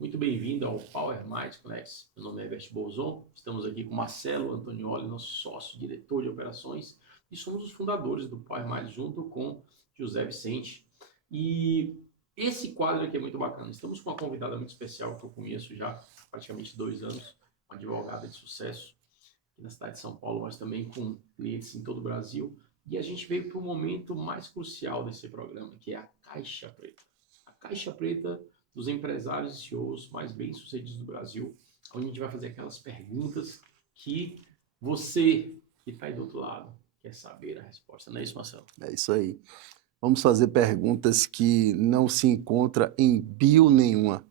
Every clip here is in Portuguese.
Muito bem-vindo ao Power Mindfulness. Meu nome é Herbert Bolzon. Estamos aqui com Marcelo Antonioli, nosso sócio, diretor de operações, e somos os fundadores do Power Mind junto com José Vicente. E esse quadro aqui é muito bacana. Estamos com uma convidada muito especial que eu conheço já há praticamente 2 anos, uma advogada de sucesso aqui na cidade de São Paulo, mas também com clientes em todo o Brasil. E a gente veio para o momento mais crucial desse programa, que é a Caixa Preta. A Caixa Preta dos empresários e CEOs mais bem-sucedidos do Brasil, onde a gente vai fazer aquelas perguntas que você que está aí do outro lado quer saber a resposta. Não é isso, Marcelo? É isso aí. Vamos fazer perguntas que não se encontra em bio nenhuma,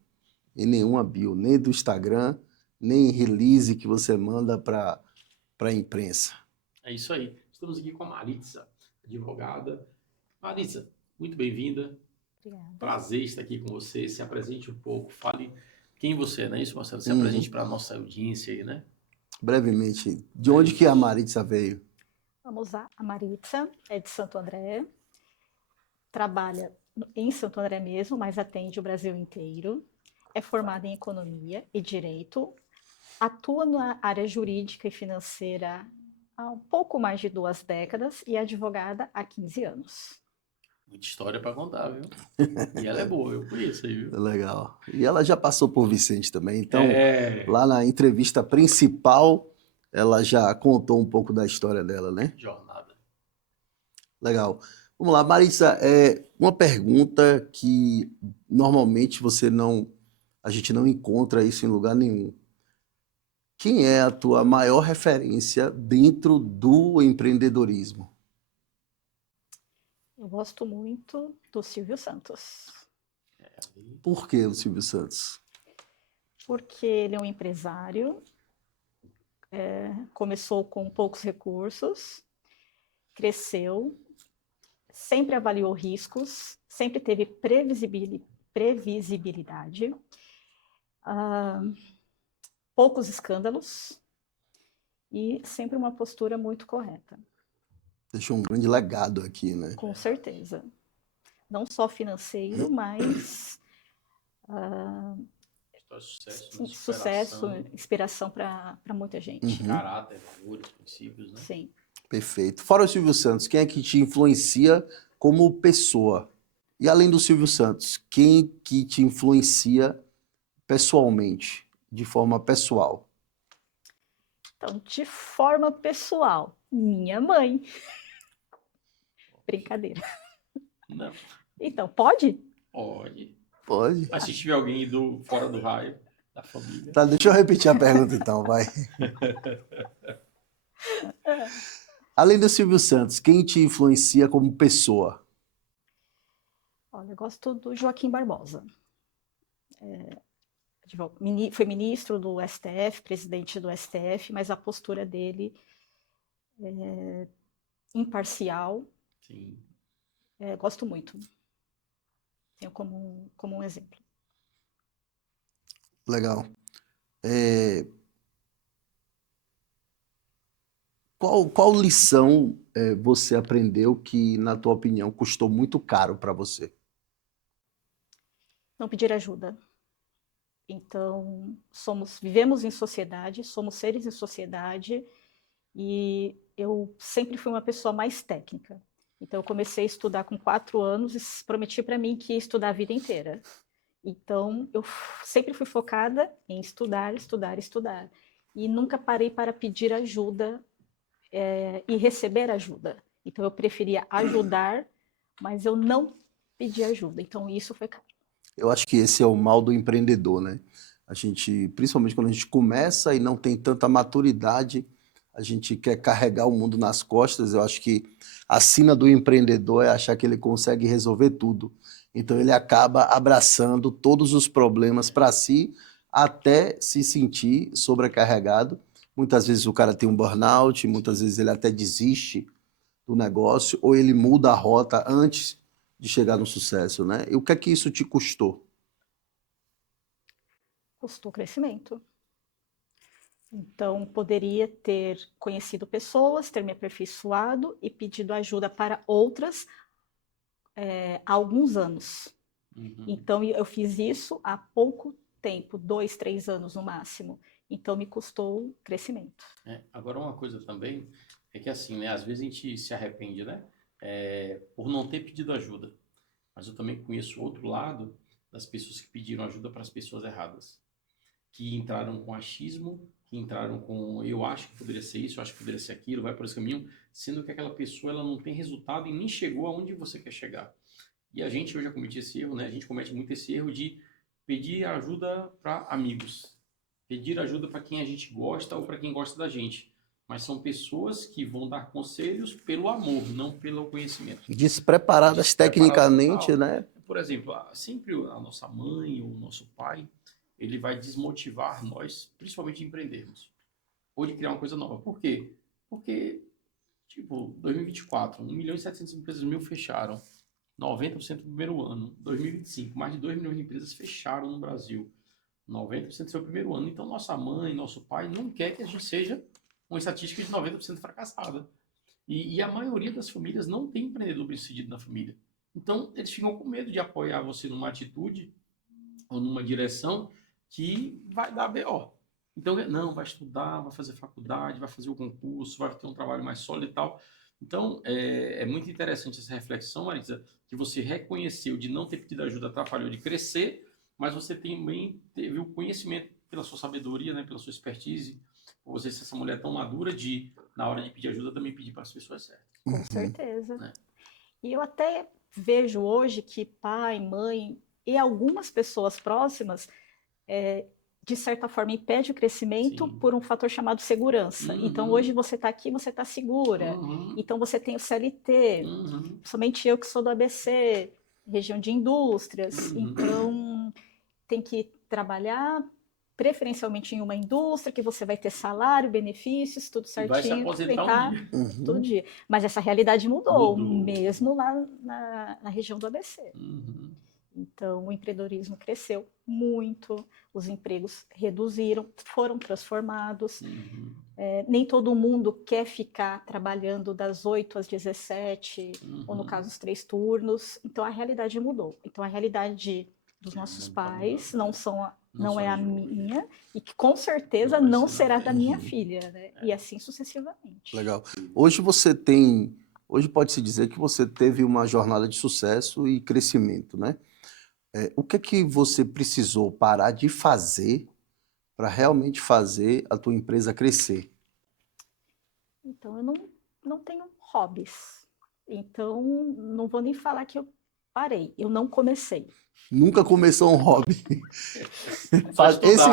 em nenhuma bio, nem do Instagram, nem em release que você manda para a imprensa. É isso aí. Estamos aqui com a Maritza, advogada. Maritza, muito bem-vinda. Obrigada. Prazer estar aqui com você. Se apresente um pouco, fale quem você é, não é isso, Marcelo? Se apresente para a nossa audiência aí, né? Brevemente, de onde que a Maritza veio? Vamos lá. A Maritza é de Santo André, trabalha em Santo André mesmo, mas atende o Brasil inteiro. É formada em Economia e Direito, atua na área jurídica e financeira há um pouco mais de 2 décadas e é advogada há 15 anos. Muita história para contar, viu? E ela é boa, eu conheço aí, viu? Legal. E ela já passou por Vicente também, então É. lá na entrevista principal, ela já contou um pouco da história dela, né? Jornada. Legal. Vamos lá, Maritza, uma pergunta que normalmente a gente não encontra isso em lugar nenhum. Quem é a tua maior referência dentro do empreendedorismo? Eu gosto muito do Silvio Santos, Por que o Silvio Santos? porque ele é um empresário, começou com poucos recursos, cresceu, sempre avaliou riscos, sempre teve previsibilidade, poucos escândalos e sempre uma postura muito correta. Deixou um grande legado aqui, né? Com certeza. Não só financeiro, mas sucesso, inspiração para muita gente. Caráter, valores, princípios, né? Sim. Perfeito. Fora o Silvio Santos, quem é que te influencia como pessoa? E além do Silvio Santos, quem que te influencia pessoalmente, de forma pessoal? Então, de forma pessoal, minha mãe. Brincadeira. Não. Então, pode? Pode. Pode. Mas se tiver alguém fora do raio da família. Tá, deixa eu repetir a pergunta então, vai. Além do Silvio Santos, quem te influencia como pessoa? Olha, eu gosto do Joaquim Barbosa. Foi ministro do STF, presidente do STF, mas a postura dele é imparcial. Sim. Gosto muito. Tenho como um exemplo. Legal. Qual lição você aprendeu que, na tua opinião, custou muito caro para você? Não pedir ajuda. Então, vivemos em sociedade, somos seres em sociedade, e eu sempre fui uma pessoa mais técnica. Então, eu comecei a estudar com 4 anos e prometi para mim que ia estudar a vida inteira. Então, eu sempre fui focada em estudar, estudar, estudar. E nunca parei para pedir ajuda e receber ajuda. Então, eu preferia ajudar, mas eu não pedi ajuda. Então, isso foi caro. Eu acho que esse é o mal do empreendedor, né? A gente, principalmente quando a gente começa e não tem tanta maturidade, a gente quer carregar o mundo nas costas. Eu acho que a sina do empreendedor é achar que ele consegue resolver tudo. Então ele acaba abraçando todos os problemas para si até se sentir sobrecarregado. Muitas vezes o cara tem um burnout, muitas vezes ele até desiste do negócio ou ele muda a rota antes de chegar no sucesso, né? E o que é que isso te custou? Custou crescimento. Então, poderia ter conhecido pessoas, ter me aperfeiçoado e pedido ajuda para outras há alguns anos. Uhum. Então, eu fiz isso há pouco tempo, 2, 3 anos no máximo. Então, me custou crescimento. Agora, uma coisa também é que assim, né? Às vezes a gente se arrepende, né? Por não ter pedido ajuda. Mas eu também conheço o outro lado das pessoas que pediram ajuda para as pessoas erradas. Que entraram com achismo, que entraram com eu acho que poderia ser isso, eu acho que poderia ser aquilo, vai por esse caminho, sendo que aquela pessoa ela não tem resultado e nem chegou aonde você quer chegar. E a gente, eu já cometi esse erro, né? A gente comete muito esse erro de pedir ajuda para amigos, pedir ajuda para quem a gente gosta ou para quem gosta da gente. Mas são pessoas que vão dar conselhos pelo amor, não pelo conhecimento. Despreparadas Despreparadas tecnicamente, total. né? Por exemplo, sempre a nossa mãe ou o nosso pai, ele vai desmotivar nós, principalmente de empreendermos, ou de criar uma coisa nova. Por quê? Porque, tipo, 2024, 1.700.000 empresas mil fecharam, 90% no primeiro ano. 2025, mais de 2 milhões de empresas fecharam no Brasil. 90% do seu primeiro ano. Então, nossa mãe, nosso pai não quer que a gente seja uma estatística de 90% fracassada. E a maioria das famílias não tem empreendedor bem-sucedido na família. Então, eles ficam com medo de apoiar você numa atitude ou numa direção que vai dar BO. Então, não, vai estudar, vai fazer faculdade, vai fazer o concurso, vai ter um trabalho mais sólido e tal. Então, é muito interessante essa reflexão, Marisa, que você reconheceu de não ter pedido ajuda, atrapalhou de crescer, mas você também teve o conhecimento pela sua sabedoria, né, pela sua expertise, por você ser essa mulher tão madura de, na hora de pedir ajuda, também pedir para as pessoas certas. Com certeza. Né? E eu até vejo hoje que pai, mãe e algumas pessoas próximas, de certa forma, impede o crescimento Sim. por um fator chamado segurança. Então, hoje você está aqui, você está segura. Então, você tem o CLT, somente eu que sou do ABC, região de indústrias. Então, tem que trabalhar preferencialmente em uma indústria, que você vai ter salário, benefícios, tudo certinho. E vai se aposentar um dia. Todo dia. Mas essa realidade mudou. Mesmo lá na região do ABC. Então, o empreendedorismo cresceu muito, os empregos reduziram, foram transformados. Nem todo mundo quer ficar trabalhando das 8 às 17, ou no caso, os 3 turnos. Então, a realidade mudou. Então, a realidade dos nossos pais não é a minha, e que com certeza não será da minha filha, né? E assim sucessivamente. Legal. Hoje pode-se dizer que você teve uma jornada de sucesso e crescimento, né? O que é que você precisou parar de fazer para realmente fazer a tua empresa crescer? Então, eu não tenho hobbies. Então, não vou nem falar que eu parei. Eu não comecei. Nunca começou um hobby.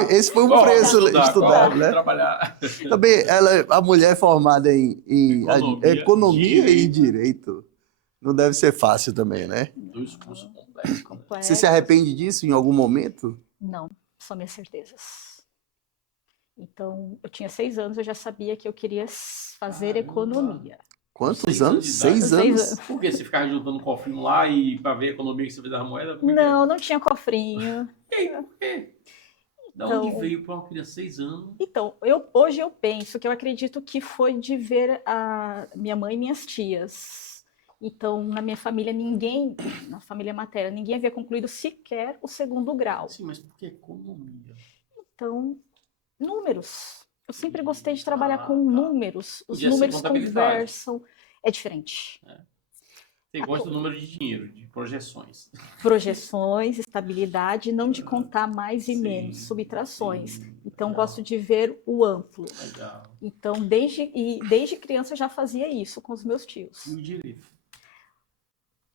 Esse foi um preço, estudar, né? Trabalhar. Também a mulher formada em economia e direito. Não deve ser fácil também, né? Dois cursos complexos. Você se arrepende disso em algum momento? Não, são minhas certezas. Então, eu tinha 6 anos, eu já sabia que eu queria fazer economia. Quantos anos? 6 anos? Por que você ficava juntando cofrinho lá e para ver a economia que você fez da moeda? Não tinha cofrinho. Por quê? Da onde veio para uma criança 6 anos? Então, hoje eu penso que eu acredito que foi de ver a minha mãe e minhas tias. Então, na minha família, na família materna, ninguém havia concluído sequer o 2º grau. Sim, mas por que economia? Então, números. Eu sempre gostei de trabalhar com números. Os Podia números conversam. É diferente. Você gosta do número de dinheiro, de projeções. Projeções, estabilidade, não de contar mais e menos, subtrações. Então, gosto de ver o amplo. Legal. Então, desde criança eu já fazia isso com os meus tios. E o direito?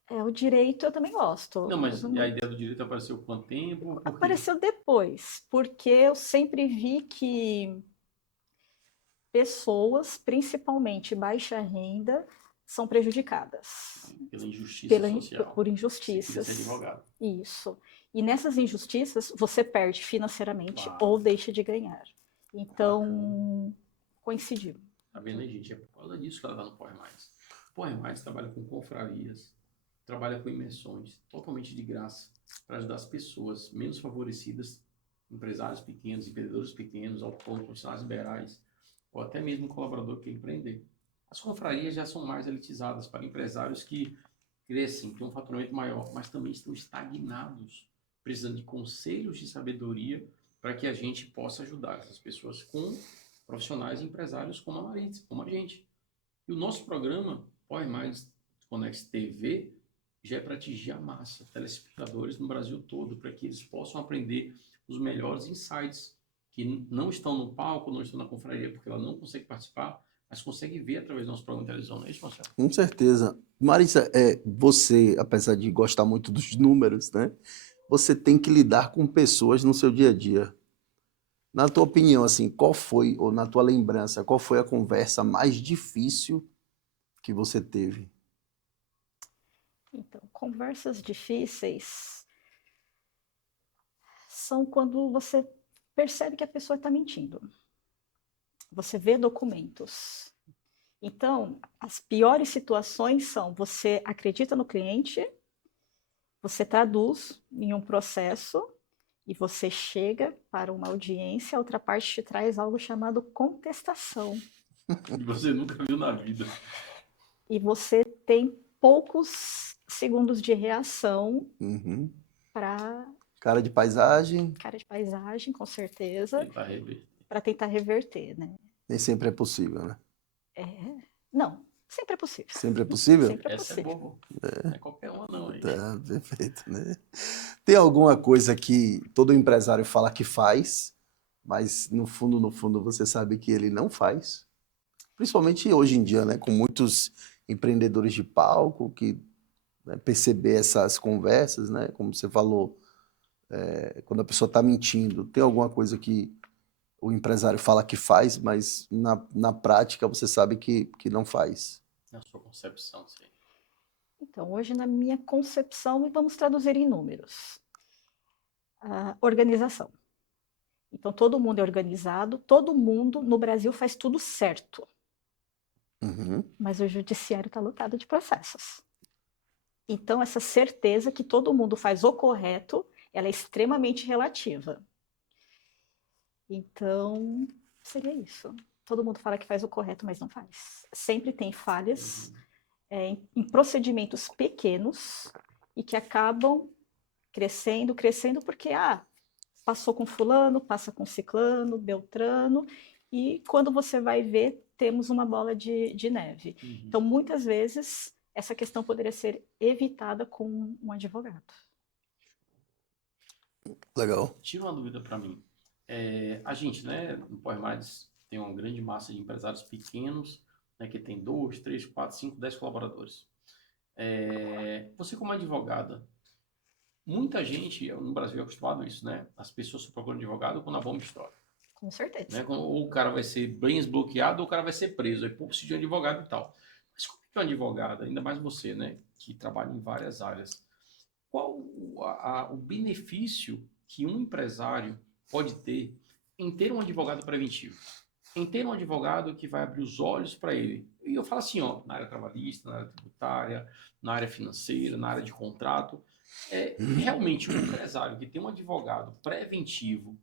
O direito eu também gosto. Não, mas a ideia do direito apareceu há quanto tempo? Apareceu depois, porque eu sempre vi que pessoas, principalmente baixa renda, são prejudicadas. Pela injustiça social. Por injustiças. Você ser advogado. Isso. E nessas injustiças, você perde financeiramente ou deixa de ganhar. Então, coincidiu. Tá vendo aí, gente? É por causa disso que ela tá no Power Mais. Power Mais trabalha com confrarias, trabalha com imersões, totalmente de graça, para ajudar as pessoas menos favorecidas, empresários pequenos, empreendedores pequenos, autônomos, profissionais liberais, ou até mesmo um colaborador que quer empreender. As confrarias já são mais elitizadas para empresários que crescem, têm um faturamento maior, mas também estão estagnados precisando de conselhos de sabedoria para que a gente possa ajudar essas pessoas com profissionais e empresários como a Maritza, como a gente. E o nosso programa, Power Minds Connect TV, já é para atingir a massa, telespectadores no Brasil todo, para que eles possam aprender os melhores insights, que não estão no palco, não estão na confraria, porque ela não consegue participar, mas consegue ver através do nosso programa de televisão, não é isso, Marcelo? Com certeza. Marisa, você, apesar de gostar muito dos números, né? Você tem que lidar com pessoas no seu dia a dia. Na tua opinião, assim, qual foi, ou na tua lembrança, qual foi a conversa mais difícil que você teve? Então, conversas difíceis são quando você percebe que a pessoa está mentindo. Você vê documentos. Então, as piores situações são: você acredita no cliente, você traduz em um processo e você chega para uma audiência, a outra parte te traz algo chamado contestação. E você nunca viu na vida. E você tem poucos segundos de reação Uhum. para Cara de paisagem, cara de paisagem, com certeza, Tentar rever. para tentar reverter, né? nem sempre é possível, né? Não, sempre é possível. Sempre é possível? Sempre é Essa é possível. boa. Não é qualquer uma não, hein? Tá, perfeito, né? Tem alguma coisa que todo empresário fala que faz, mas no fundo, você sabe que ele não faz? Principalmente hoje em dia, né? Com muitos empreendedores de palco que, né, perceber essas conversas, né? Como você falou, quando a pessoa está mentindo, tem alguma coisa que o empresário fala que faz, mas na prática você sabe que não faz. Na sua concepção, sim. Então, hoje, na minha concepção, e vamos traduzir em números: a organização. Então, todo mundo é organizado, todo mundo no Brasil faz tudo certo, Uhum. mas o judiciário está lotado de processos. Então, essa certeza que todo mundo faz o correto, ela é extremamente relativa. Então, seria isso. Todo mundo fala que faz o correto, mas não faz. Sempre tem falhas em procedimentos pequenos e que acabam crescendo, crescendo, porque passou com fulano, passa com ciclano, beltrano, e quando você vai ver, temos uma bola de neve. Uhum. Então, muitas vezes, essa questão poderia ser evitada com um advogado. Legal. Tira uma dúvida para mim. A gente, né, no Power Minds tem uma grande massa de empresários pequenos, né, que tem 2, 3, 4, 5, 10 colaboradores. Você como advogada, muita gente no Brasil é acostumado a isso, né? As pessoas só procuram advogado quando a bomba estoura. Com certeza. Né? Ou o cara vai ser bem desbloqueado ou o cara vai ser preso. Aí precisa de um advogado e tal. Mas como é que um advogado, ainda mais você, né, que trabalha em várias áreas, qual o benefício que um empresário pode ter em ter um advogado preventivo? Em ter um advogado que vai abrir os olhos para ele. E eu falo assim, ó, na área trabalhista, na área tributária, na área financeira, na área de contrato. Realmente, um empresário que tem um advogado preventivo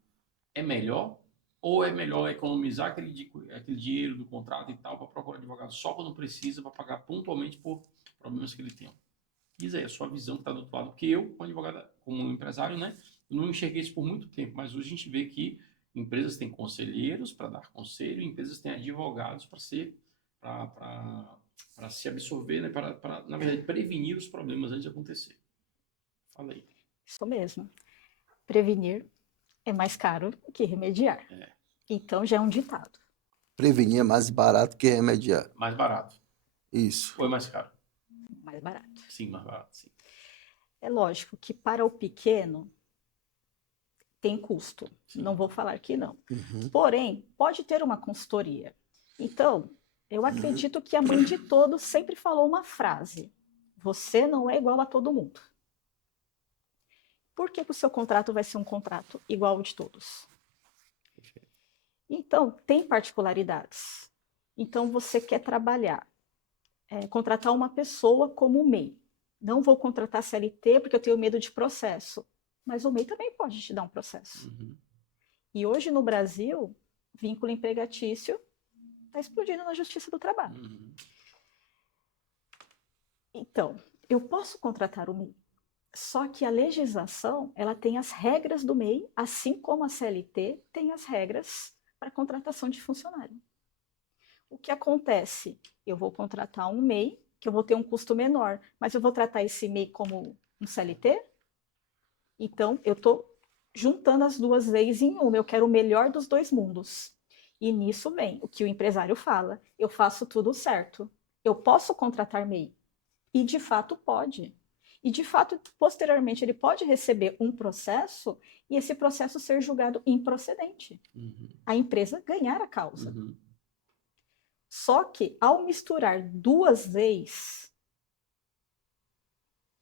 é melhor? Ou é melhor economizar aquele dinheiro do contrato e tal para procurar advogado só quando precisa, para pagar pontualmente por problemas que ele tem? Diz aí a sua visão que está do outro lado. Porque eu, como advogado, como empresário, né, eu não enxerguei isso por muito tempo, mas hoje a gente vê que empresas têm conselheiros para dar conselho, empresas têm advogados para se absorver, né, para, na verdade, prevenir os problemas antes de acontecer. Fala aí. Isso mesmo. Prevenir é mais caro que remediar. Então, já é um ditado. Prevenir é mais barato que remediar. Mais barato. Isso. Ou é mais caro? Mais barato. Sim, mais barato, sim. É lógico que para o pequeno tem custo. Sim. Não vou falar que não. Uhum. Porém, pode ter uma consultoria. Então, eu acredito que a mãe de todos sempre falou uma frase: você não é igual a todo mundo. Por que o seu contrato vai ser um contrato igual ao de todos? Então, tem particularidades. Então, você quer trabalhar, contratar uma pessoa como MEI. Não vou contratar CLT porque eu tenho medo de processo. Mas o MEI também pode te dar um processo. Uhum. E hoje no Brasil, vínculo empregatício está explodindo na Justiça do Trabalho. Uhum. Então, eu posso contratar o MEI. Só que a legislação, ela tem as regras do MEI, assim como a CLT tem as regras para contratação de funcionário. O que acontece? Eu vou contratar um MEI, que eu vou ter um custo menor, mas eu vou tratar esse MEI como um CLT? Então, eu estou juntando as duas leis em uma, eu quero o melhor dos dois mundos. E nisso vem o que o empresário fala, eu faço tudo certo. Eu posso contratar MEI? E de fato pode. E de fato, posteriormente, ele pode receber um processo e esse processo ser julgado improcedente. A empresa ganhar a causa. Só que, ao misturar duas leis,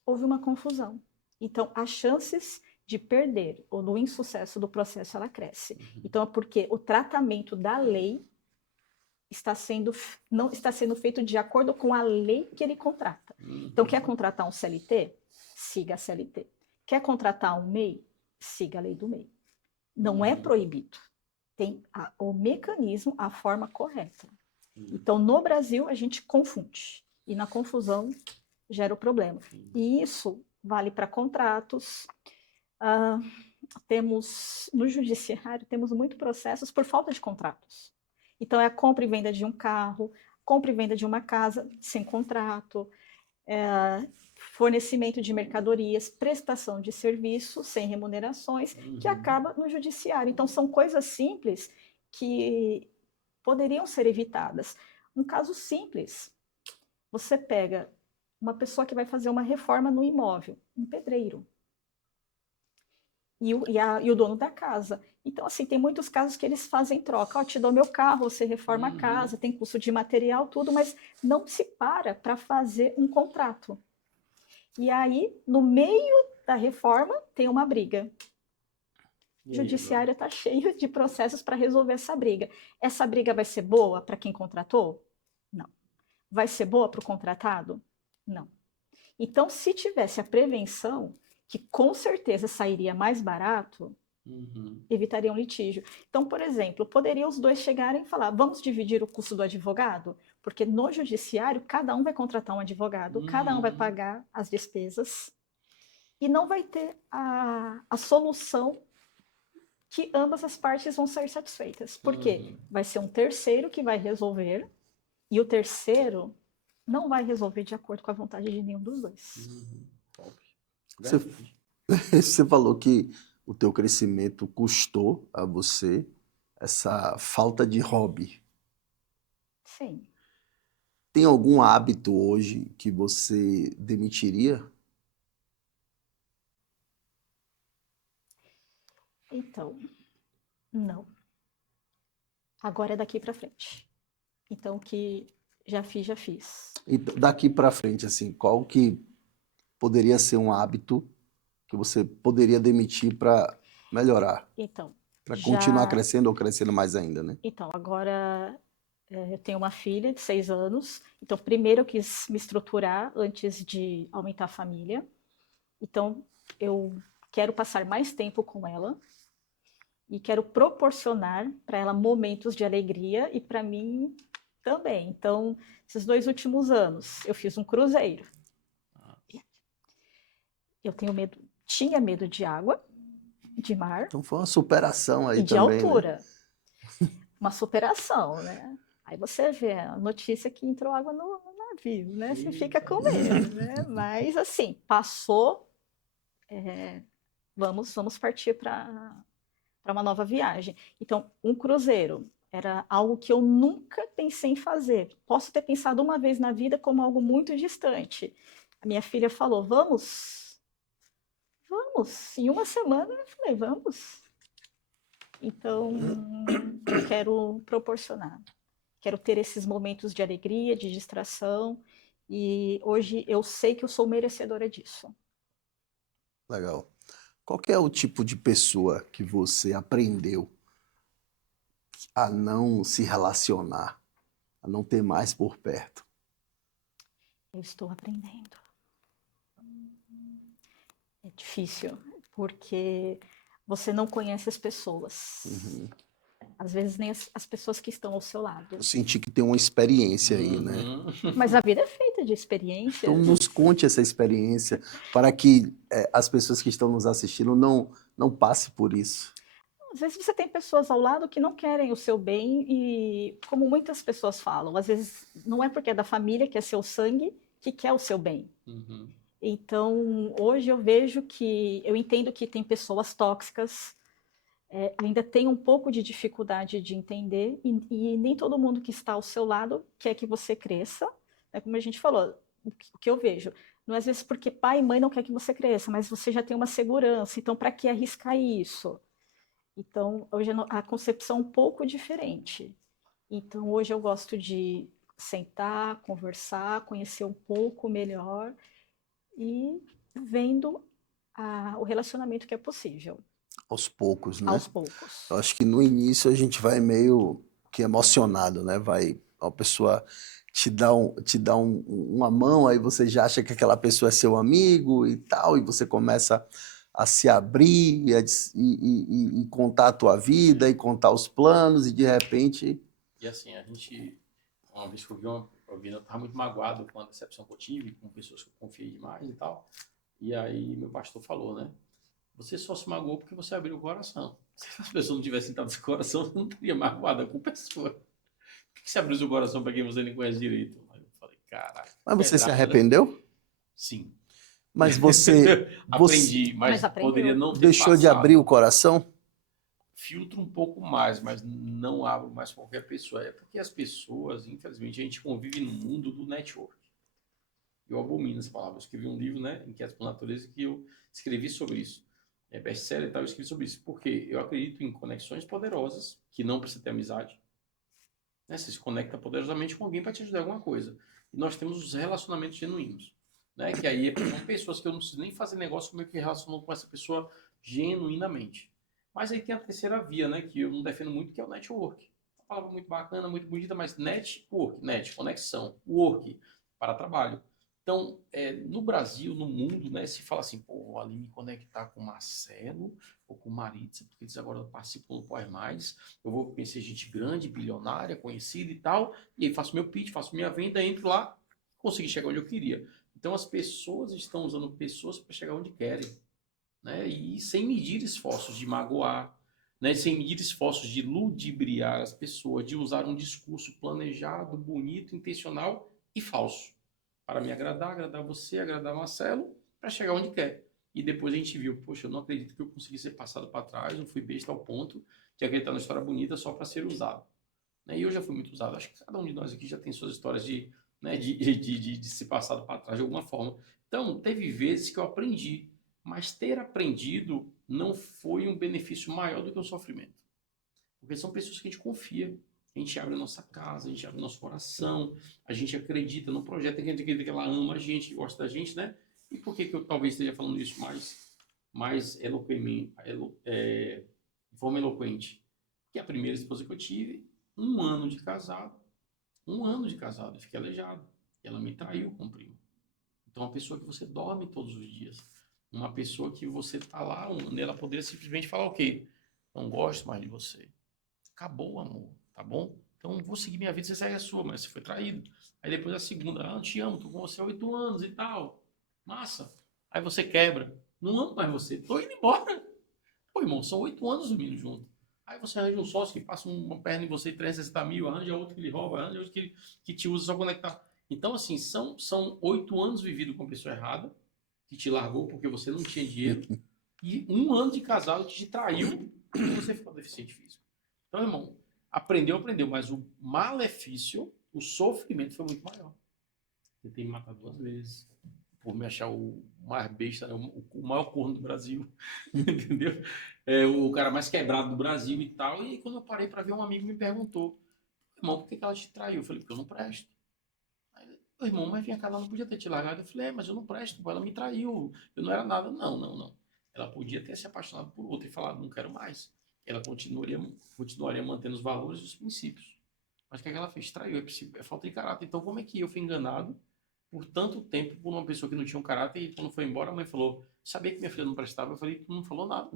houve uma confusão. Então, as chances de perder ou do insucesso do processo, ela cresce. Então, é porque o tratamento da lei não está sendo feito de acordo com a lei que ele contrata. Então, quer contratar um CLT? Siga a CLT. Quer contratar um MEI? Siga a lei do MEI. Não é proibido. Tem o mecanismo, a forma correta. Então, no Brasil, a gente confunde. E na confusão, gera o problema. E isso vale para contratos. No judiciário, temos muitos processos por falta de contratos. Então, é a compra e venda de um carro, compra e venda de uma casa sem contrato, fornecimento de mercadorias, prestação de serviços sem remunerações, que acaba no judiciário. Então, são coisas simples que poderiam ser evitadas. Um caso simples, você pega uma pessoa que vai fazer uma reforma no imóvel, um pedreiro, e o dono da casa. Então, assim, tem muitos casos que eles fazem troca. Te dou meu carro, você reforma a casa, tem custo de material, tudo, mas não se para fazer um contrato. E aí, no meio da reforma, tem uma briga. O judiciário está cheio de processos para resolver essa briga. Essa briga vai ser boa para quem contratou? Não. Vai ser boa para o contratado? Não. Então, se tivesse a prevenção, que com certeza sairia mais barato, evitaria um litígio. Então, por exemplo, poderiam os dois chegarem e falar, vamos dividir o custo do advogado? Porque no judiciário, cada um vai contratar um advogado, cada um vai pagar as despesas e não vai ter a solução que ambas as partes vão ser satisfeitas. Por quê? Vai ser um terceiro que vai resolver e o terceiro não vai resolver de acordo com a vontade de nenhum dos dois. Você falou que o teu crescimento custou a você essa falta de hobby. Sim. Tem algum hábito hoje que você demitiria? Então, não. Agora é daqui para frente. Então, o que já fiz, já fiz. E daqui para frente, assim, qual que poderia ser um hábito que você poderia demitir para melhorar? Então, para continuar crescendo ou crescendo mais ainda, né? Então, agora eu tenho uma filha de 6 anos. Então, primeiro eu quis me estruturar antes de aumentar a família. Então, eu quero passar mais tempo com ela e quero proporcionar para ela momentos de alegria e para mim também. Então, esses 2 últimos anos, eu fiz um cruzeiro. Eu tinha medo de água, de mar. Então foi uma superação aí e de também, altura. Né? Uma superação, né? Aí você vê a notícia que entrou água no navio, né? Você fica com medo, né? Mas assim, passou. Vamos partir para uma nova viagem. Então, um cruzeiro era algo que eu nunca pensei em fazer. Posso ter pensado uma vez na vida como algo muito distante. A minha filha falou, vamos. Em uma semana eu falei, vamos. Então, eu quero proporcionar. Quero ter esses momentos de alegria, de distração. E hoje eu sei que eu sou merecedora disso. Legal. Qual que é o tipo de pessoa que você aprendeu a não se relacionar, a não ter mais por perto? Eu estou aprendendo. É difícil, porque você não conhece as pessoas. Às vezes nem as pessoas que estão ao seu lado. Eu senti que tem uma experiência aí, né? Mas a vida é feita repleta de experiências. Então, nos conte essa experiência para que as pessoas que estão nos assistindo não passem por isso. Às vezes você tem pessoas ao lado que não querem o seu bem e, como muitas pessoas falam, às vezes não é porque é da família, que é seu sangue, que quer o seu bem. Uhum. Então, hoje eu entendo que tem pessoas tóxicas, ainda tem um pouco de dificuldade de entender e nem todo mundo que está ao seu lado quer que você cresça. Como a gente falou, o que eu vejo, não é às vezes porque pai e mãe não quer que você cresça, mas você já tem uma segurança, então para que arriscar isso? Então, hoje a concepção é um pouco diferente. Então, hoje eu gosto de sentar, conversar, conhecer um pouco melhor e vendo o relacionamento que é possível. Aos poucos, né? Aos poucos. Eu acho que no início a gente vai meio que emocionado, né? A pessoa te dá uma mão, aí você já acha que aquela pessoa é seu amigo e tal, e você começa a se abrir e contar a tua vida, e contar os planos, e de repente... E assim, uma vez que eu estava muito magoado com a decepção que eu tive, com pessoas que eu confiei demais e tal, e aí meu pastor falou, né? Você só se magoou porque você abriu o coração. Se as pessoas não tivessem dado esse coração, você não teria magoado, a culpa é sua. Por que você abriu seu coração para quem você nem conhece direito? Aí eu falei, caraca. Mas você se pedrada, né? arrependeu? Sim. Mas você Aprendi, mas aprendeu. poderia não ter deixou de passado. abrir o coração? Filtro um pouco mais, mas não abro mais com qualquer pessoa. É porque as pessoas, infelizmente, a gente convive no mundo do network. Eu abomino essa palavra. Eu escrevi um livro, né, Inquietos por Natureza, que eu escrevi sobre isso. É best-seller e tal, eu escrevi sobre isso. Porque eu acredito em conexões poderosas, que não precisa ter amizade. Né? Você se conecta poderosamente com alguém para te ajudar em alguma coisa. E nós temos os relacionamentos genuínos. Né? Que aí são pessoas que eu não preciso nem fazer negócio, como eu que relaciono com essa pessoa genuinamente. Mas aí tem a terceira via, né, que eu não defendo muito, que é o network. Uma palavra muito bacana, muito bonita, mas network, conexão, work, para trabalho. Então, no Brasil, no mundo, né, se fala assim, pô, vou ali me conectar com o Marcelo ou com o Maritza, porque eles agora participam do Power Mais, eu vou conhecer gente grande, bilionária, conhecida e tal, e aí faço meu pitch, faço minha venda, entro lá, consegui chegar onde eu queria. Então, as pessoas estão usando pessoas para chegar onde querem. Né? E sem medir esforços de magoar, né? Sem medir esforços de ludibriar as pessoas, de usar um discurso planejado, bonito, intencional e falso, para me agradar você, agradar Marcelo, para chegar onde quer. E depois a gente viu, poxa, eu não acredito que eu consegui ser passado para trás, eu fui besta ao ponto de acreditar na história bonita só para ser usado. Né? E eu já fui muito usado, acho que cada um de nós aqui já tem suas histórias de ser passado para trás de alguma forma. Então, teve vezes que eu aprendi, mas ter aprendido não foi um benefício maior do que um sofrimento. Porque são pessoas que a gente confia, a gente abre a nossa casa, a gente abre o nosso coração, a gente acredita no projeto, a gente acredita que ela ama a gente, gosta da gente, né? E por que eu talvez esteja falando isso mais eloquente, de forma eloquente? Porque a primeira esposa que eu tive, 1 ano de casado, eu fiquei aleijado. E ela me traiu com o primo. Então, uma pessoa que você dorme todos os dias, uma pessoa que você tá lá, ela poderia simplesmente falar o quê? Não gosto mais de você. Acabou o amor, tá bom? Então, vou seguir minha vida, você segue a sua, mas você foi traído. Aí depois a segunda, te amo, tô com você há 8 anos e tal. Massa. Aí você quebra. Não amo mais você, tô indo embora. Pô, irmão, são 8 anos dormindo junto. Aí você arranja um sócio que passa uma perna em você, 360 mil, arranja outro que lhe rouba, arranja outro que te usa só conectar. Então, assim, são 8 anos vividos com a pessoa errada, que te largou porque você não tinha dinheiro, e 1 ano de casado que te traiu porque você ficou deficiente físico. Então, irmão, aprendeu, mas o malefício, o sofrimento foi muito maior. Tentei me matar 2 vezes, por me achar o mais besta, o maior corno do Brasil, entendeu? O cara mais quebrado do Brasil e tal. E quando eu parei para ver, um amigo me perguntou, irmão, por que ela te traiu? Eu falei, porque eu não presto. Aí, irmão, mas vinha cá, ela não podia ter te largado. Eu falei, mas eu não presto, ela me traiu, eu não era nada. Não. Ela podia ter se apaixonado por outro e falado, não quero mais. Ela continuaria mantendo os valores e os princípios. Mas o que ela fez? Traiu, é falta de caráter. Então, como é que eu fui enganado por tanto tempo por uma pessoa que não tinha um caráter, e quando foi embora a mãe falou, sabia que minha filha não prestava? Eu falei, tu não falou nada.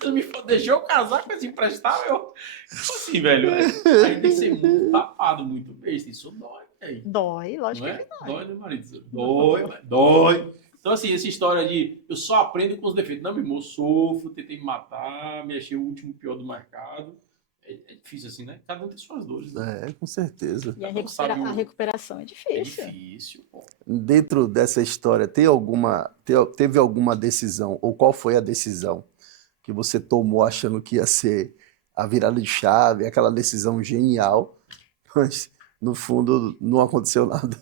Tu me deixou eu casar com esse imprestável? Assim, velho, aí tem que ser muito tapado, muito besta, isso dói, Aí, Dói, lógico não que é? dói. Dói, né, Maritza? Dói, dói. Então, assim, essa história de eu só aprendo com os defeitos. Não, meu irmão, eu sofro, tentei me matar, me achei o último pior do mercado. É difícil assim, né? Cada um tem suas dores, né? Com certeza. E a, Cada um sabe a o... recuperação é É difícil. difícil, pô. Dentro dessa história, teve alguma decisão, ou qual foi a decisão que você tomou achando que ia ser a virada de chave, aquela decisão genial, mas no fundo não aconteceu nada,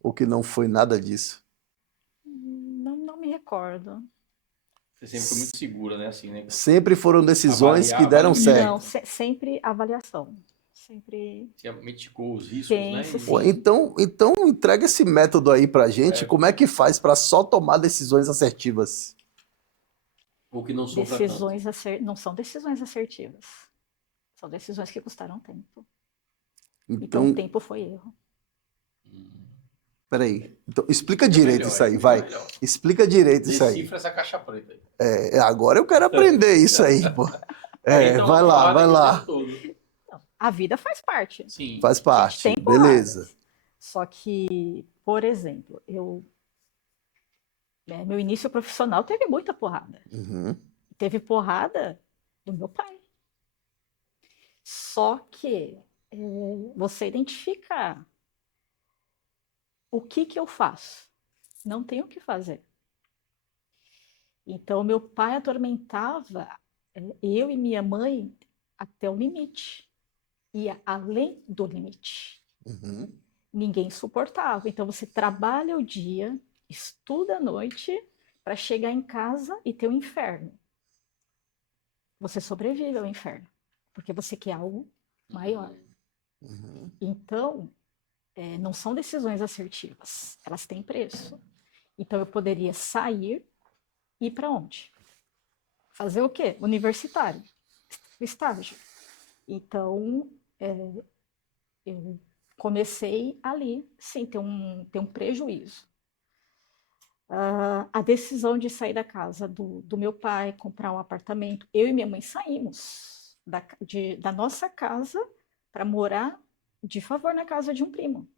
ou que não foi nada disso? Não me recordo. Você sempre foi muito segura, né? Assim, né? Sempre foram decisões que Avaliar, deram avalia muito. Não, certo. sempre avaliação. Sempre Você mitigou os riscos, né? penso, Pô, sim. então entrega esse método aí pra gente, É, como é que faz para só tomar decisões assertivas? ou que não sofra tanto. Não são decisões assertivas. São decisões que custaram tempo. Então, o Então, tempo foi erro. peraí. Então, explica Explica direito melhor, isso aí, explica vai. melhor. Explica direito isso aí. Decifra essa caixa preta aí. Agora eu quero aprender isso aí, pô. A gente dá uma Vai lá, porrada vai aqui o tempo lá. todo. Não, a vida faz parte. Sim. Faz A gente parte, tem beleza. porradas. Só que, por exemplo, meu início profissional teve muita porrada. Uhum, Teve porrada do meu pai. Só que você identificar o que eu faço. Não tenho o que fazer. Então, meu pai atormentava eu e minha mãe até o limite. Ia além do limite. uhum. Ninguém suportava. Então, você trabalha o dia, estuda à noite, para chegar em casa e ter o inferno. Você sobrevive ao inferno, porque você quer algo maior. Uhum. Então, não são decisões assertivas, elas têm preço. Então, eu poderia sair e ir para onde? Fazer o quê? Universitário, estágio. Então, eu comecei ali, sem ter um prejuízo. A decisão de sair da casa do meu pai, comprar um apartamento, eu e minha mãe saímos da nossa casa para morar de favor na casa de um primo.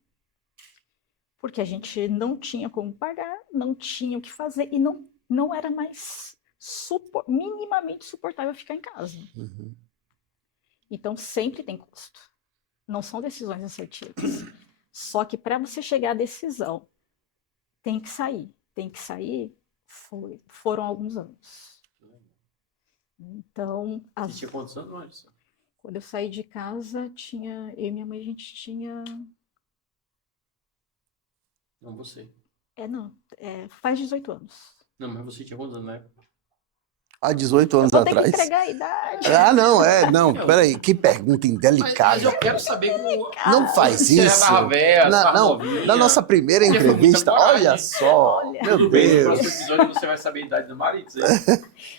Porque a gente não tinha como pagar, não tinha o que fazer e não era mais minimamente suportável ficar em casa. Uhum. Então sempre tem custo. Não são decisões assertivas. Só que para você chegar à decisão, tem que sair. Tem que sair, foram alguns anos. Então, Você tinha quantos anos, Anderson? quando eu saí de casa, eu e minha mãe, a gente tinha. Não, você. Não, faz 18 anos. Não, mas você tinha quantos anos na época? Há 18 Eu anos vou ter que atrás. entregar a idade. Não, Não, peraí, que pergunta mas eu indelicada. quero saber como... Não faz Você já isso. tava velha, tava Não, novinha. na nossa primeira Porque foi muita entrevista, olha coragem. só, Olha. meu Tudo bem, no Deus. próximo episódio você vai saber a idade do Maritza.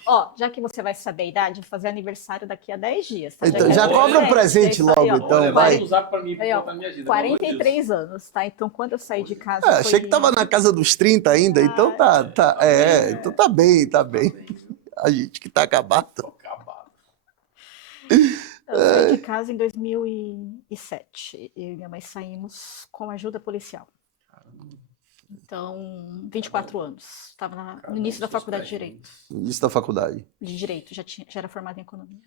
Ó, já que você vai saber a idade, vou fazer aniversário daqui a 10 dias. Tá? Então, quero já cobra um presente Isso aí, logo, ó. então, Olha, vai. manda um zap pra mim pra Aí, ó, botar na minha agenda, pelo amor de Deus. 43 anos, tá? Então, quando eu saí de casa, Achei que tava na casa dos 30 ainda, então tá bem, então tá bem, tá bem. Tá bem, viu? A gente que tá acabado. Tô acabado. Eu saí de casa em 2007. Eu e minha mãe saímos com ajuda policial. Caramba, Então, 24 anos. Estava no cada um início da com seus faculdade de perrengues. Direito. Isso da faculdade. De Direito, já era formada em Economia.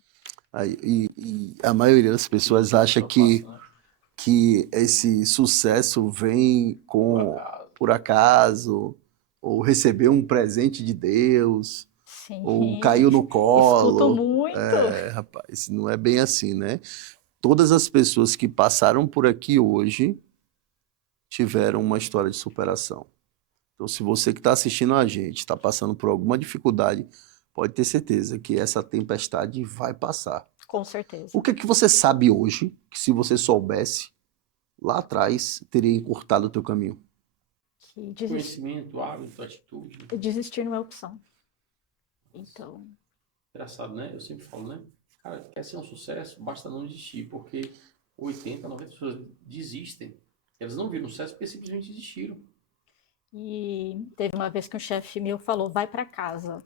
Aí, e a maioria das pessoas acha Só fácil, né? que esse sucesso vem Por por acaso, ou recebeu um presente de Deus, ou Sim, caiu no escuto colo. muito. Rapaz, não é bem assim, né? Todas as pessoas que passaram por aqui hoje tiveram uma história de superação. Então, se você que está assistindo a gente está passando por alguma dificuldade, pode ter certeza que essa tempestade vai passar. Com certeza. O que é que você sabe hoje que se você soubesse lá atrás teria encurtado o teu caminho? Que Conhecimento, hábito, atitude. desistir não é opção. Então, Engraçado, né? Eu sempre falo, né? Cara, quer ser um sucesso, basta não desistir, porque 80, 90 pessoas desistem. Elas não viram sucesso porque simplesmente desistiram. e teve uma vez que um chefe meu falou, vai para casa,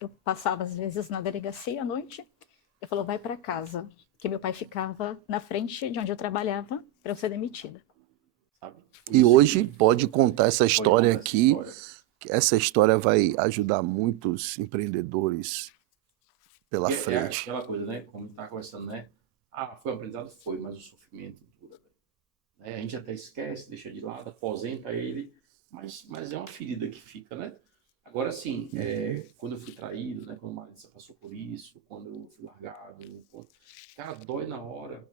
eu passava às vezes na delegacia à noite, ele falou, vai para casa, que meu pai ficava na frente de onde eu trabalhava, para eu ser demitida. Sabe? E Isso hoje que pode contar essa pode história contar essa aqui, história. que essa história vai ajudar muitos empreendedores pela Porque é frente. aquela coisa, né? Como tá conversando, né? Ah, foi um aprendizado? Foi, mas o sofrimento dura, né? A gente até esquece, deixa de lado, aposenta ele, mas é uma ferida que fica, né? Agora, assim, quando eu fui traído, né? Quando a Marisa passou por isso, quando eu fui largado, cara, dói na hora,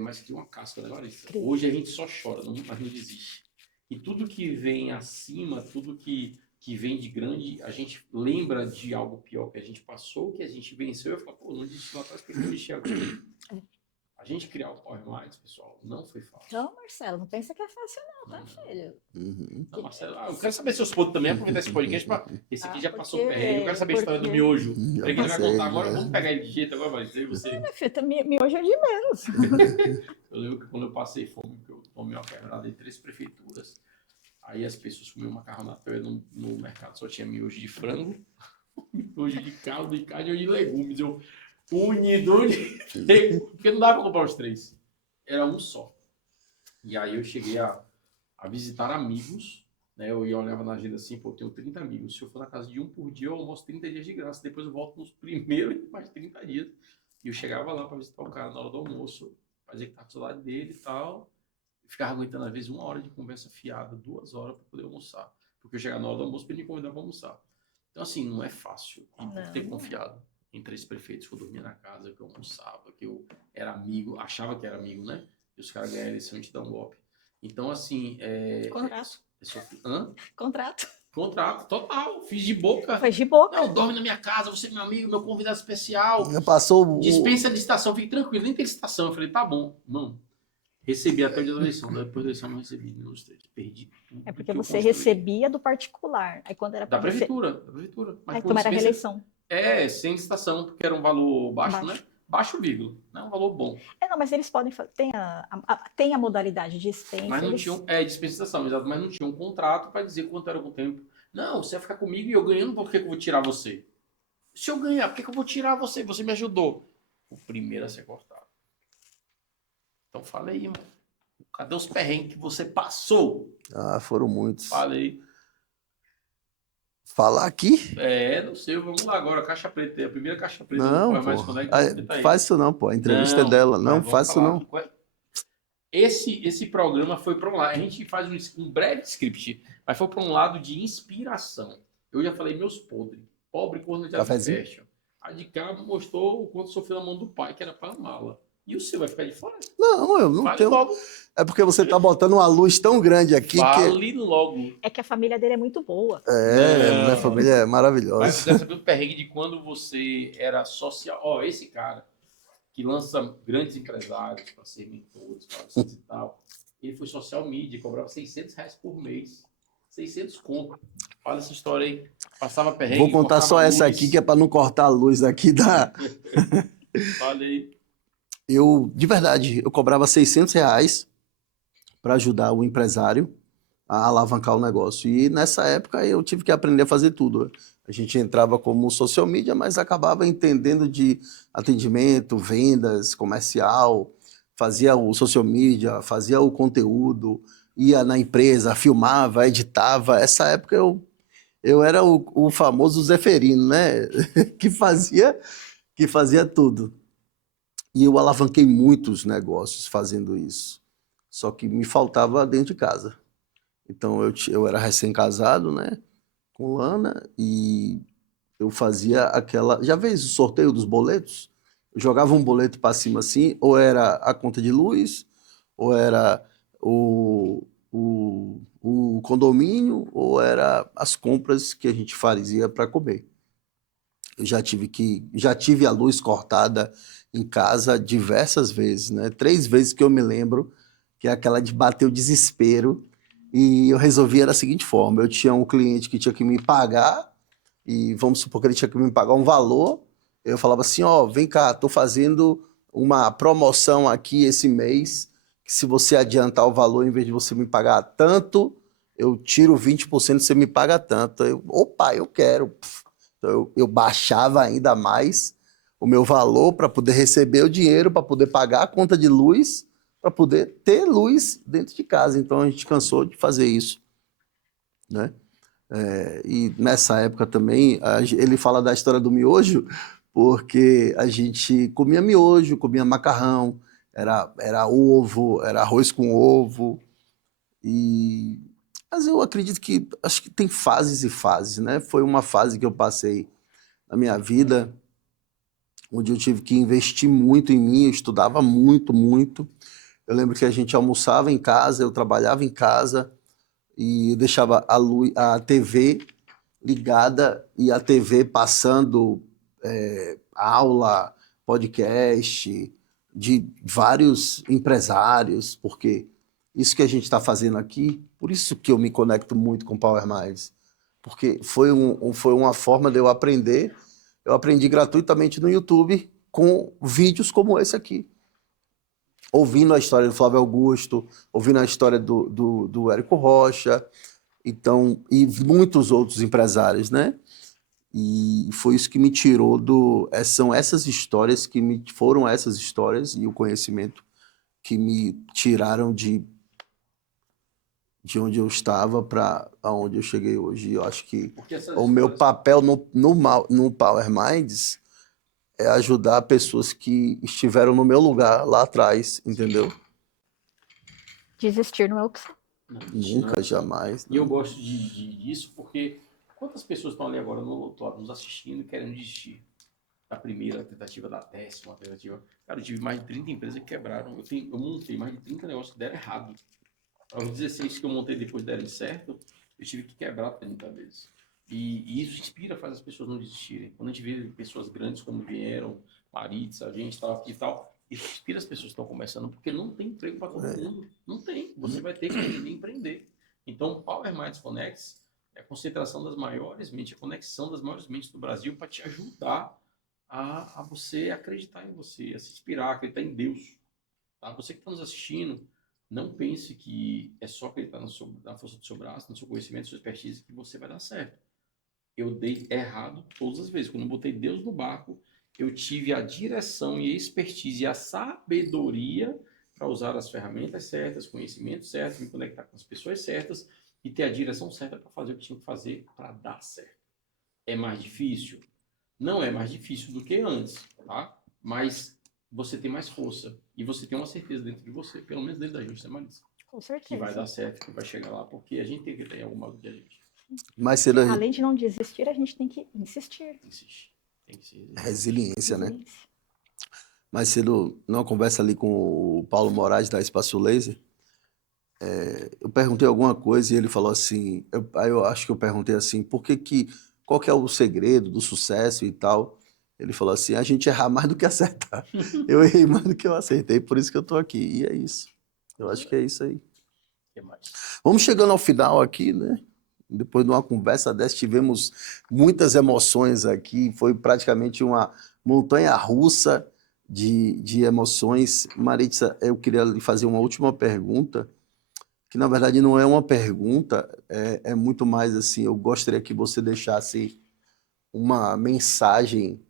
mas cria uma casca, né, Larissa? Cria. Hoje a gente só chora, mas não desiste. E tudo que vem acima, tudo que vem de grande, a gente lembra de algo pior que a gente passou, que a gente venceu, e fala, pô, não desisti lá atrás, porque não desisti agora. A gente criar o Power Minds, pessoal, não foi fácil. Então, Marcelo, não pensa que é fácil não, tá, filho? Uhum. Não, Marcelo, eu quero saber seus pontos também, aproveitar esse podcast para esse aqui já passou o perrengue, eu quero saber a história do miojo. Já Peraí, que ele vai passei, contar agora, já. vamos pegar ele de jeito agora, Marisa, e você. Minha filha, miojo é de menos. Eu lembro que quando eu passei fome, que eu tomei uma pernada em 3 prefeituras, aí as pessoas comiam macarronada, no mercado só tinha miojo de frango, miojo de caldo, de carne e de legumes. Eu unido de porque não dava para comprar os 3. Era um só. E aí eu cheguei a visitar amigos, né? Eu ia olhava na agenda assim, pô, eu tenho 30 amigos. Se eu for na casa de um por dia, eu almoço 30 dias de graça. Depois eu volto nos primeiros mais 30 dias. E eu chegava lá para visitar o cara na hora do almoço, fazia que tava com saudade dele e tal. Eu ficava aguentando, às vezes, 1 hora de conversa fiada, 2 horas para poder almoçar. Porque eu chegava na hora do almoço para ele me convidar para almoçar. Então, assim, não é fácil. E por ter confiado em 3 prefeitos que eu dormia na casa, que eu almoçava, que eu era amigo, achava que era amigo, né? E os caras ganham a eleição e te dão um golpe. Então, assim... Contrato. Contrato. Contrato, total. Fiz de boca. Faz de boca. Não, dorme na minha casa, você é meu amigo, meu convidado especial. Passou Dispensa a licitação, fique tranquilo, nem tem licitação. Eu falei, tá bom. Não. Recebi até o dia da eleição. Depois da eleição não recebi nenhum dos 3. Perdi tudo. É porque que eu você construí. recebia do particular. Aí quando era Da para prefeitura. Da prefeitura. Mas Aí quando como era dispensa- reeleição. sem licitação, porque era um valor baixo, Baixo. né? Baixo, vírgula. Não é um valor bom. Não, mas eles podem fazer. Tem a modalidade de dispensa. Mas não eles- tinham. Dispensação, exato. Mas não tinha um contrato para dizer quanto era o tempo. Não, você vai ficar comigo e eu ganhando, por que eu vou tirar você? Se eu ganhar, por que eu vou tirar você? Você me ajudou. O primeiro a ser cortado. Então fala aí, mano. Cadê os perrengues que você passou? foram muitos. Falei. Falar aqui? Não sei, vamos lá agora. Caixa preta, a primeira caixa preta. Não, Põe mais pô. conecta, tá aí. Faz isso não, pô. A entrevista é dela. Não, mas vamos faz isso falar. não. Esse programa foi para um lado. A gente faz um breve script, mas foi para um lado de inspiração. Eu já falei meus podres. Pobre corno de Cafezinho? fashion. A de cá mostrou o quanto sofreu na mão do pai, que era para mala. E o seu vai ficar de fora? Não, eu não Fale tenho. logo. É porque você tá botando uma luz tão grande aqui que. Fale logo. É que a família dele é muito boa. Minha família é Mas maravilhosa. você quer saber o perrengue de quando você era social. Ó, esse cara que lança grandes empresários para ser mentores, para vocês e tal. Ele foi social media, cobrava R$600 por mês. 600 conto. Fala essa história aí. Passava perrengue. Vou contar só cortava essa luz. aqui, que é para não cortar a luz aqui da. Fala aí. De verdade, eu cobrava R$600 para ajudar o empresário a alavancar o negócio. E nessa época eu tive que aprender a fazer tudo. A gente entrava como social media, mas acabava entendendo de atendimento, vendas, comercial, fazia o social media, fazia o conteúdo, ia na empresa, filmava, editava. Essa época eu era o famoso Zeferino, né? que fazia tudo. E eu alavanquei muitos negócios fazendo isso. Só que me faltava dentro de casa. Então eu era recém-casado, né? Com Lana, e eu fazia aquela... Já fez o sorteio dos boletos? Eu jogava um boleto para cima assim, ou era a conta de luz, ou era o condomínio, ou era as compras que a gente fazia para comer. Eu já tive a luz cortada em casa diversas vezes, né? 3 vezes que eu me lembro, que é aquela de bater o desespero. E eu resolvi da seguinte forma: eu tinha um cliente que tinha que me pagar, e vamos supor que ele tinha que me pagar um valor. Eu falava assim: vem cá, estou fazendo uma promoção aqui esse mês, que se você adiantar o valor, em vez de você me pagar tanto, eu tiro 20% e você me paga tanto. Eu quero. Então eu baixava ainda mais o meu valor para poder receber o dinheiro, para poder pagar a conta de luz, para poder ter luz dentro de casa. Então a gente cansou de fazer isso, né? E nessa época também, ele fala da história do miojo, porque a gente comia miojo, comia macarrão, era ovo, era arroz com ovo. Mas eu acredito que, acho que tem fases e fases, né? Foi uma fase que eu passei na minha vida, onde eu tive que investir muito em mim, eu estudava muito, muito. Eu lembro que a gente almoçava em casa, eu trabalhava em casa e eu deixava a TV ligada e a TV passando aula, podcast de vários empresários, porque isso que a gente está fazendo aqui, por isso que eu me conecto muito com Power Minds, porque foi uma forma de eu aprender. Eu aprendi gratuitamente no YouTube com vídeos como esse aqui. Ouvindo a história do Flávio Augusto, ouvindo a história do Érico Rocha, então, e muitos outros empresários, né? E foi isso que me tirou são essas histórias foram essas histórias e o conhecimento que me tiraram de onde eu estava para onde eu cheguei hoje. E eu acho que o meu papel no Power Minds é ajudar pessoas que estiveram no meu lugar lá atrás, entendeu? Desistir não é opção. Nunca, jamais. E eu gosto disso porque quantas pessoas estão ali agora nos assistindo e querendo desistir? Da primeira tentativa, da 10ª tentativa. Cara, eu tive mais de 30 empresas que quebraram. Eu montei mais de 30 negócios que deram errado. Aos 16 que eu montei depois deram certo, eu tive que quebrar 30 vezes. E isso inspira, faz as pessoas não desistirem. Quando a gente vê pessoas grandes como vieram, Maritza, a gente estava aqui e tal, isso inspira as pessoas que estão começando, porque não tem emprego para todo mundo. Não tem. Você vai ter que aprender a empreender. Então, Power Minds Connects é a concentração das maiores mentes, a conexão das maiores mentes do Brasil para te ajudar a você acreditar em você, a se inspirar, acreditar em Deus. Tá? Você que está nos assistindo, não pense que é só acreditar na força do seu braço, no seu conhecimento, na sua expertise, que você vai dar certo. Eu dei errado todas as vezes. Quando eu botei Deus no barco, eu tive a direção e a expertise e a sabedoria para usar as ferramentas certas, conhecimentos certos, me conectar com as pessoas certas e ter a direção certa para fazer o que tinha que fazer para dar certo. É mais difícil? Não é mais difícil do que antes, tá? Mas você tem mais força e você tem uma certeza dentro de você, pelo menos dentro da gente, né, Marisa? Com certeza. Que vai dar certo, que vai chegar lá, porque a gente tem que ter alguma do que a gente. Mas Além de não desistir, a gente tem que insistir. Insiste. Tem que ser resiliência, né? Mais cedo, numa conversa ali com o Paulo Moraes da Espaço Laser, eu perguntei alguma coisa e ele falou assim, aí eu acho que eu perguntei assim, qual que é o segredo do sucesso e tal? Ele falou assim, a gente errar mais do que acertar. Eu errei mais do que eu acertei, por isso que eu tô aqui. E é isso. Eu acho que é isso aí. que mais. Vamos chegando ao final aqui, né? Depois de uma conversa dessa, tivemos muitas emoções aqui. Foi praticamente uma montanha-russa de emoções. Maritza, eu queria lhe fazer uma última pergunta, que na verdade não é uma pergunta, é muito mais assim, eu gostaria que você deixasse uma mensagem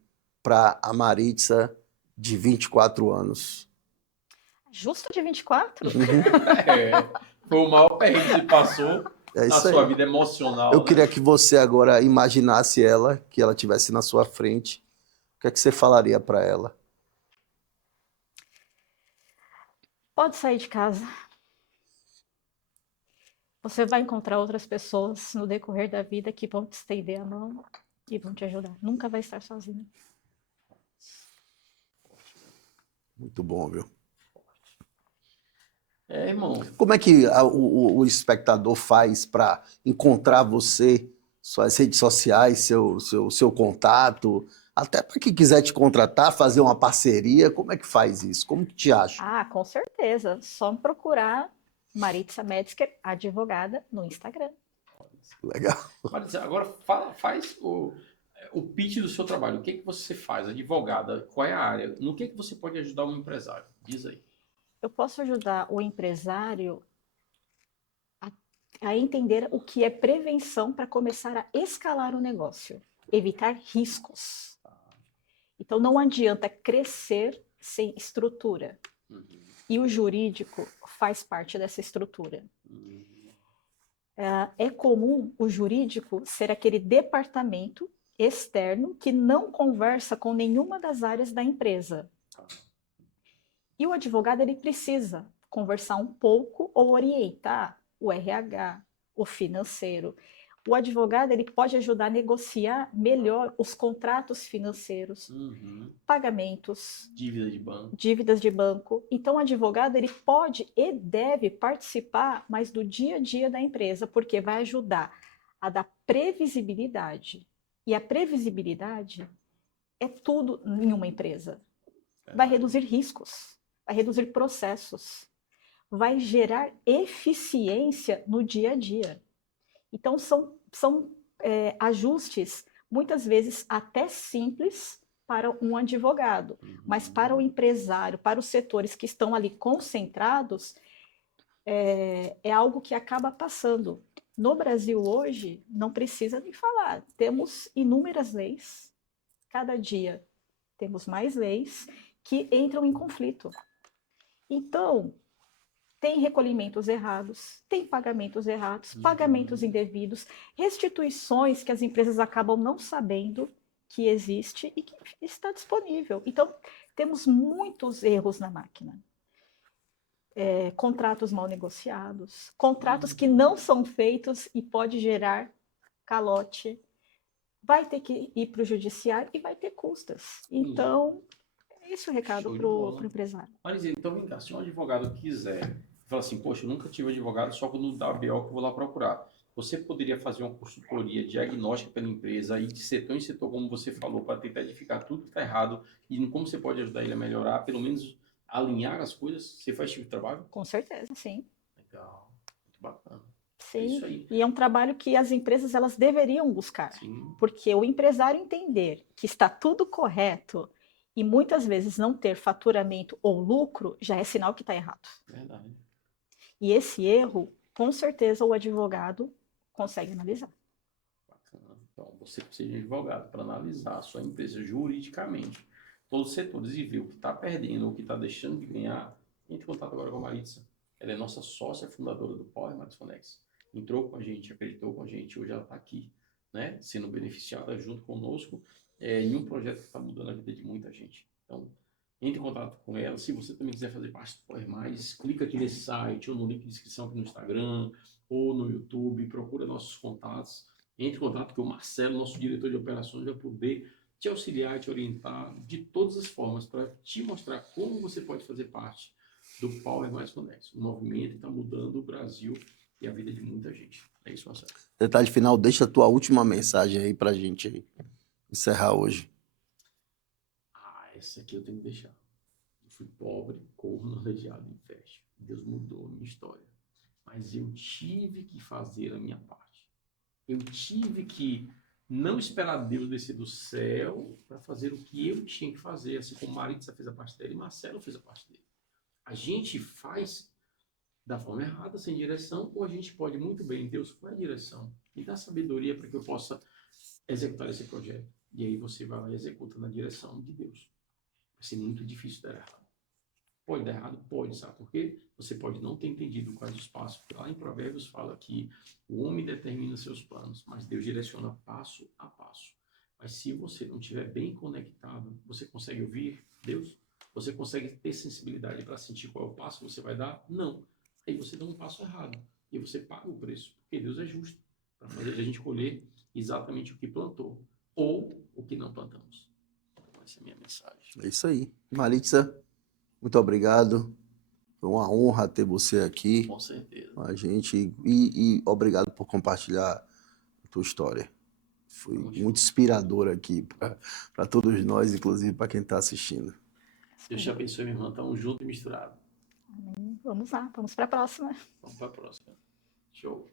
para a Maritza de 24 anos. Justo de 24? Foi o maior perrengue que você passou na sua vida emocional. Eu queria que você agora imaginasse ela, que ela estivesse na sua frente. O que é que você falaria para ela? Pode sair de casa. Você vai encontrar outras pessoas no decorrer da vida que vão te estender a mão e vão te ajudar. Nunca vai estar sozinho. Muito bom, viu? Irmão. Como é que o espectador faz para encontrar você, suas redes sociais, seu contato? Até para quem quiser te contratar, fazer uma parceria, como é que faz isso? Como que te acha? Ah, com certeza. Só me procurar Maritza Metzger, advogada, no Instagram. Legal. Maritza, agora faz o pitch do seu trabalho. O que você faz? Advogada, qual é a área? No que você pode ajudar um empresário? Diz aí. Eu posso ajudar o empresário a entender o que é prevenção para começar a escalar o negócio, evitar riscos. Então, não adianta crescer sem estrutura. E o jurídico faz parte dessa estrutura. É comum o jurídico ser aquele departamento externo que não conversa com nenhuma das áreas da empresa. E o advogado ele precisa conversar um pouco ou orientar o RH, o financeiro. O advogado ele pode ajudar a negociar melhor os contratos financeiros, pagamentos, dívidas de banco. Então, o advogado ele pode e deve participar mais do dia a dia da empresa, porque vai ajudar a dar previsibilidade. E a previsibilidade é tudo em uma empresa. Vai reduzir riscos, vai reduzir processos, vai gerar eficiência no dia a dia. Então, são ajustes, muitas vezes até simples para um advogado, mas para o empresário, para os setores que estão ali concentrados, é algo que acaba passando. No Brasil hoje, não precisa nem falar, temos inúmeras leis, cada dia temos mais leis que entram em conflito. Então, tem recolhimentos errados, tem pagamentos errados, pagamentos indevidos, restituições que as empresas acabam não sabendo que existe e que está disponível. Então, temos muitos erros na máquina. Contratos mal negociados, contratos que não são feitos e pode gerar calote, vai ter que ir para o judiciário e vai ter custas. Então, é esse o recado para o empresário. Marisa, então vem cá, se um advogado quiser, fala assim, poxa, eu nunca tive advogado, só quando dá BO que eu vou lá procurar. Você poderia fazer uma consultoria diagnóstica pela empresa e de setor em setor, como você falou, para tentar identificar tudo que está errado e como você pode ajudar ele a melhorar, pelo menos alinhar as coisas? Você faz esse tipo de trabalho? Com certeza, sim. Legal, muito bacana. Sim, é isso aí. E é um trabalho que as empresas elas deveriam buscar, Sim. Porque o empresário entender que está tudo correto e muitas vezes não ter faturamento ou lucro já é sinal que está errado. Verdade. E esse erro, com certeza, o advogado consegue analisar. Bacana. Então, você precisa de um advogado para analisar a sua empresa juridicamente, todos os setores, e ver o que está perdendo, o que está deixando de ganhar. Entre em contato agora com a Maritza. Ela é nossa sócia fundadora do Power Maritza Conex. Entrou com a gente, acreditou com a gente, hoje ela está aqui, né, sendo beneficiada junto conosco em um projeto que está mudando a vida de muita gente. Então, entre em contato com ela. Se você também quiser fazer parte do Power Mais, clica aqui nesse site, ou no link de inscrição aqui no Instagram, ou no YouTube, procura nossos contatos. Entre em contato que o Marcelo, nosso diretor de operações, vai poder te auxiliar, te orientar de todas as formas para te mostrar como você pode fazer parte do Power Mais Conex, um movimento que está mudando o Brasil e a vida de muita gente. É isso, Marcelo. Detalhe final, deixa a tua última mensagem aí pra gente aí, encerrar hoje. Essa aqui eu tenho que deixar. Eu fui pobre, corno, aleijado, inferno. Deus mudou a minha história. Mas eu tive que fazer a minha parte. Eu tive que não esperar Deus descer do céu para fazer o que eu tinha que fazer, assim como Maritza fez a parte dele e Marcelo fez a parte dele. A gente faz da forma errada, sem direção, ou a gente pode muito bem, Deus, qual é a direção? Me dá sabedoria para que eu possa executar esse projeto. E aí você vai lá e executa na direção de Deus. Vai ser muito difícil dar errado. Pode dar errado? Pode, sabe por quê? Você pode não ter entendido quais os passos. Porque lá em Provérbios fala que o homem determina seus planos, mas Deus direciona passo a passo. Mas se você não estiver bem conectado, você consegue ouvir Deus? Você consegue ter sensibilidade para sentir qual é o passo que você vai dar? Não. Aí você dá um passo errado e você paga o preço, porque Deus é justo para fazer a gente colher exatamente o que plantou ou o que não plantamos. Então, essa é a minha mensagem. É isso aí. Maritza, muito obrigado. Foi uma honra ter você aqui. Com certeza. Com a gente e obrigado por compartilhar a tua história. Foi muito inspirador aqui para todos nós, inclusive para quem está assistindo. Deus te abençoe, minha irmã. Estamos juntos e misturados. Vamos lá, vamos para a próxima. Vamos para a próxima. Show.